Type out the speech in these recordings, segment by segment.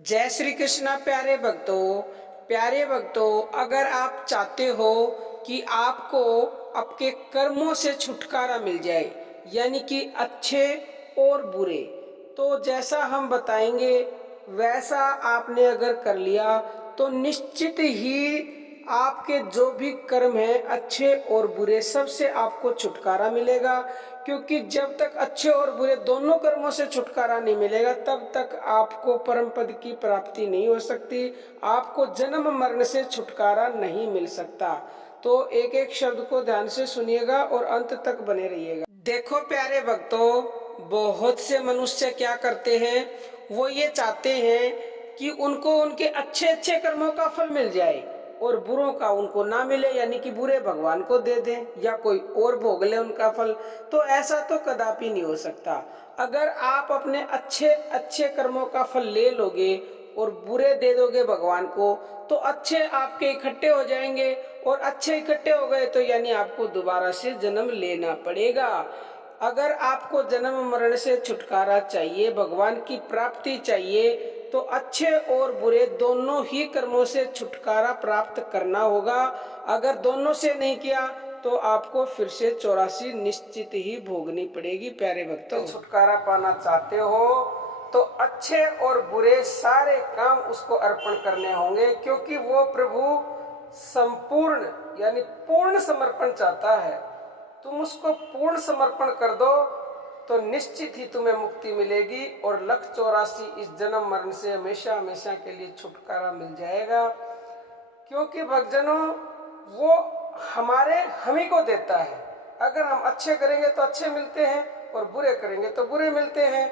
जय श्री कृष्णा। प्यारे भक्तों, अगर आप चाहते हो कि आपको आपके कर्मों से छुटकारा मिल जाए, यानी कि अच्छे और बुरे, तो जैसा हम बताएंगे वैसा आपने अगर कर लिया तो निश्चित ही आपके जो भी कर्म हैं अच्छे और बुरे, सबसे आपको छुटकारा मिलेगा। क्योंकि जब तक अच्छे और बुरे दोनों कर्मों से छुटकारा नहीं मिलेगा तब तक आपको परम पद की प्राप्ति नहीं हो सकती, आपको जन्म मरण से छुटकारा नहीं मिल सकता। तो एक एक शब्द को ध्यान से सुनिएगा और अंत तक बने रहिएगा। देखो प्यारे भक्तों, बहुत से मनुष्य क्या करते हैं, वो ये चाहते हैं कि उनको उनके अच्छे अच्छे कर्मों का फल मिल जाए और बुरों का उनको ना मिले, यानी कि बुरे भगवान को दे दें या कोई और भोग ले उनका फल। तो ऐसा तो कदापि नहीं हो सकता। अगर आप अपने अच्छे अच्छे कर्मों का फल ले लोगे और बुरे दे दोगे भगवान को, तो अच्छे आपके इकट्ठे हो जाएंगे और अच्छे इकट्ठे हो गए तो यानी आपको दोबारा से जन्म लेना पड़ेगा। अगर आपको जन्म मरण से छुटकारा चाहिए, भगवान की प्राप्ति चाहिए, तो अच्छे और बुरे दोनों ही कर्मों से छुटकारा प्राप्त करना होगा। अगर दोनों से नहीं किया तो आपको फिर से 84 निश्चित ही भोगनी पड़ेगी। प्यारे भक्तों, छुटकारा पाना चाहते हो तो अच्छे और बुरे सारे काम उसको अर्पण करने होंगे, क्योंकि वो प्रभु संपूर्ण यानी पूर्ण समर्पण चाहता है। तुम उसको पूर्ण समर्पण कर दो तो निश्चित ही तुम्हें मुक्ति मिलेगी और 184 इस जन्म मरण से हमेशा हमेशा के लिए छुटकारा मिल जाएगा। क्योंकि भक्तजनों, वो हम ही को देता है। अगर हम अच्छे करेंगे तो अच्छे मिलते हैं और बुरे करेंगे तो बुरे मिलते हैं।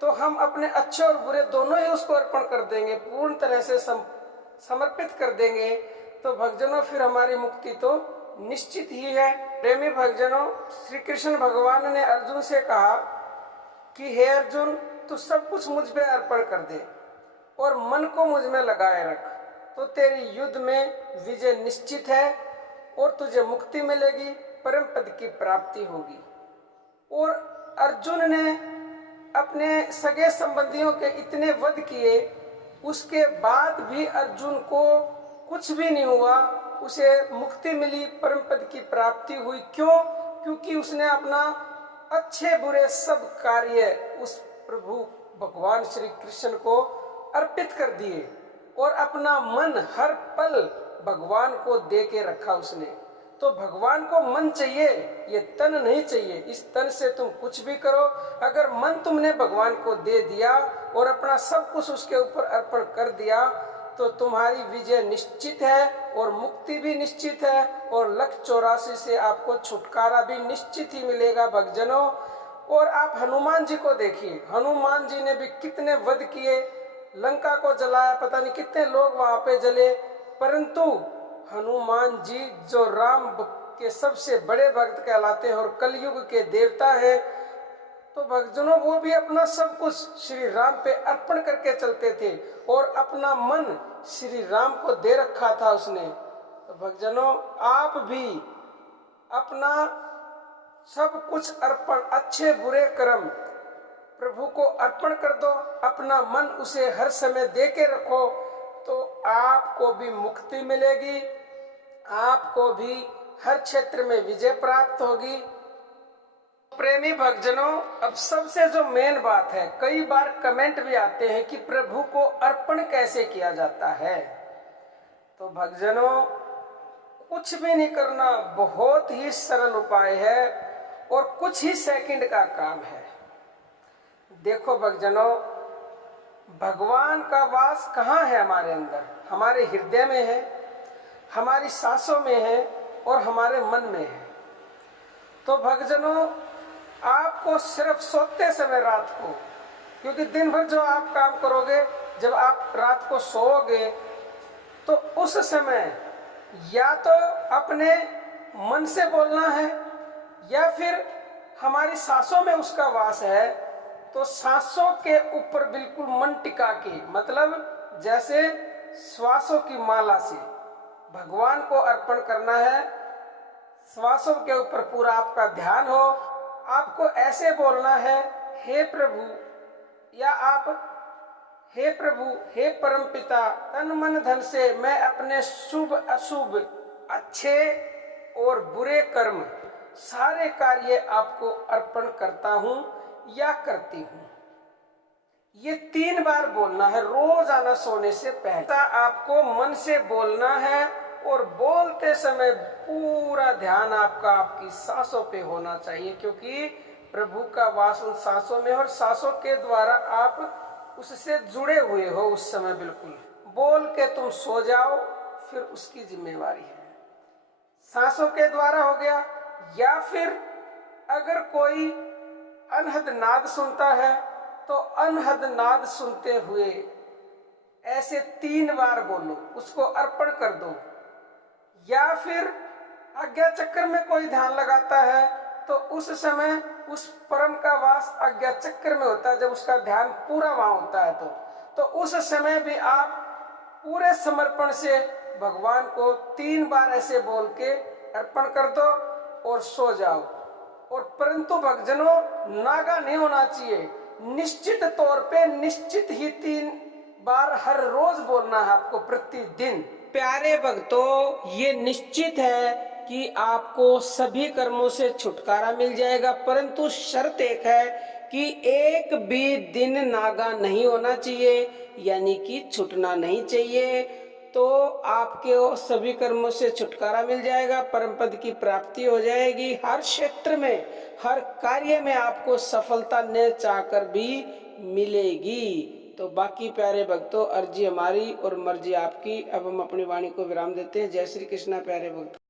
तो हम अपने अच्छे और बुरे दोनों ही उसको अर्पण कर देंगे, पूर्ण तरह से समर्पित कर देंगे, तो भक्तजनों फिर हमारी मुक्ति तो निश्चित ही है। प्रेमी भक्तजनों, श्री कृष्ण भगवान ने अर्जुन से कहा कि हे अर्जुन, तू सब कुछ मुझ पे अर्पण कर दे और मन को मुझ में लगाए रख, तो तेरी युद्ध में विजय निश्चित है और तुझे मुक्ति मिलेगी, परम पद की प्राप्ति होगी। और अर्जुन ने अपने सगे संबंधियों के इतने वध किए, उसके बाद भी अर्जुन को कुछ भी नहीं हुआ, उसे मुक्ति मिली, परम पद की प्राप्ति हुई। क्यों? क्योंकि उसने अपना अच्छे बुरे सब कार्य उस प्रभु भगवान श्री कृष्ण को अर्पित कर दिए और अपना मन हर पल भगवान को दे के रखा उसने। तो भगवान को मन चाहिए, ये तन नहीं चाहिए। इस तन से तुम कुछ भी करो, अगर मन तुमने भगवान को दे दिया और अपना सब कुछ उसके ऊपर अर्पण कर दिया तो तुम्हारी विजय निश्चित है और मुक्ति भी निश्चित है और 184 से आपको छुटकारा भी निश्चित ही मिलेगा भक्तजनों। और आप हनुमान जी को देखिए, हनुमान जी ने भी कितने वध किए, लंका को जलाया, पता नहीं कितने लोग वहां पे जले, परंतु हनुमान जी जो राम के सबसे बड़े भक्त कहलाते हैं और कलयुग के देवता हैं, तो भक्तजनों वो भी अपना सब कुछ श्री राम पे अर्पण करके चलते थे और अपना मन श्री राम को दे रखा था उसने। तो भक्तजनों, आप भी अपना सब कुछ अर्पण, अच्छे बुरे कर्म प्रभु को अर्पण कर दो, अपना मन उसे हर समय दे के रखो, तो आपको भी मुक्ति मिलेगी, आपको भी हर क्षेत्र में विजय प्राप्त होगी। प्रेमी भक्तजनों, अब सबसे जो मेन बात है, कई बार कमेंट भी आते हैं कि प्रभु को अर्पण कैसे किया जाता है। तो भक्तजनों, कुछ भी नहीं करना, बहुत ही सरल उपाय है और कुछ ही सेकंड का काम है। देखो भक्तजनों, भगवान का वास कहाँ है? हमारे अंदर, हमारे हृदय में है, हमारी सांसों में है और हमारे मन में है। तो भक्तजनों, आपको सिर्फ सोते समय रात को, क्योंकि दिन भर जो आप काम करोगे, जब आप रात को सोओगे तो उस समय या तो अपने मन से बोलना है या फिर हमारी सांसों में उसका वास है, तो सांसों के ऊपर बिल्कुल मन टिका के, मतलब जैसे श्वासों की माला से भगवान को अर्पण करना है। श्वासों के ऊपर पूरा आपका ध्यान हो, आपको ऐसे बोलना है, हे प्रभु, या आप हे प्रभु, हे परम पिता, तन मन धन से मैं अपने शुभ अशुभ, अच्छे और बुरे कर्म, सारे कार्य आपको अर्पण करता हूं या करती हूं। ये 3 बार बोलना है रोजाना सोने से पहले। आपको मन से बोलना है और बोलते समय पूरा ध्यान आपका आपकी सांसों पे होना चाहिए, क्योंकि प्रभु का वास उन सांसों में, और सांसों के द्वारा आप उससे जुड़े हुए हो उस समय। बिल्कुल बोल के तुम सो जाओ, फिर उसकी जिम्मेवारी है। सांसों के द्वारा हो गया, या फिर अगर कोई अनहद नाद सुनता है तो अनहद नाद सुनते हुए ऐसे 3 बार बोलो, उसको अर्पण कर दो। या फिर आज्ञा चक्र में कोई ध्यान लगाता है तो उस समय उस परम का वास आज्ञा चक्र में होता है, जब उसका ध्यान पूरा वहां होता है तो उस समय भी आप पूरे समर्पण से भगवान को 3 बार ऐसे बोल के अर्पण कर दो और सो जाओ। और परंतु भक्तजनों, नागा नहीं होना चाहिए। निश्चित तौर पे निश्चित ही 3 बार हर रोज बोलना है आपको, प्रतिदिन। प्यारे भक्तों, ये निश्चित है कि आपको सभी कर्मों से छुटकारा मिल जाएगा, परंतु शर्त एक है कि एक भी दिन नागा नहीं होना चाहिए, यानी कि छूटना नहीं चाहिए। तो आपके सभी कर्मों से छुटकारा मिल जाएगा, परम पद की प्राप्ति हो जाएगी। हर क्षेत्र में, हर कार्य में आपको सफलता न चाहकर भी मिलेगी। तो बाकी प्यारे भक्तों, अर्जी हमारी और मर्जी आपकी। अब हम अपनी वाणी को विराम देते हैं। जय श्री कृष्णा प्यारे भक्त।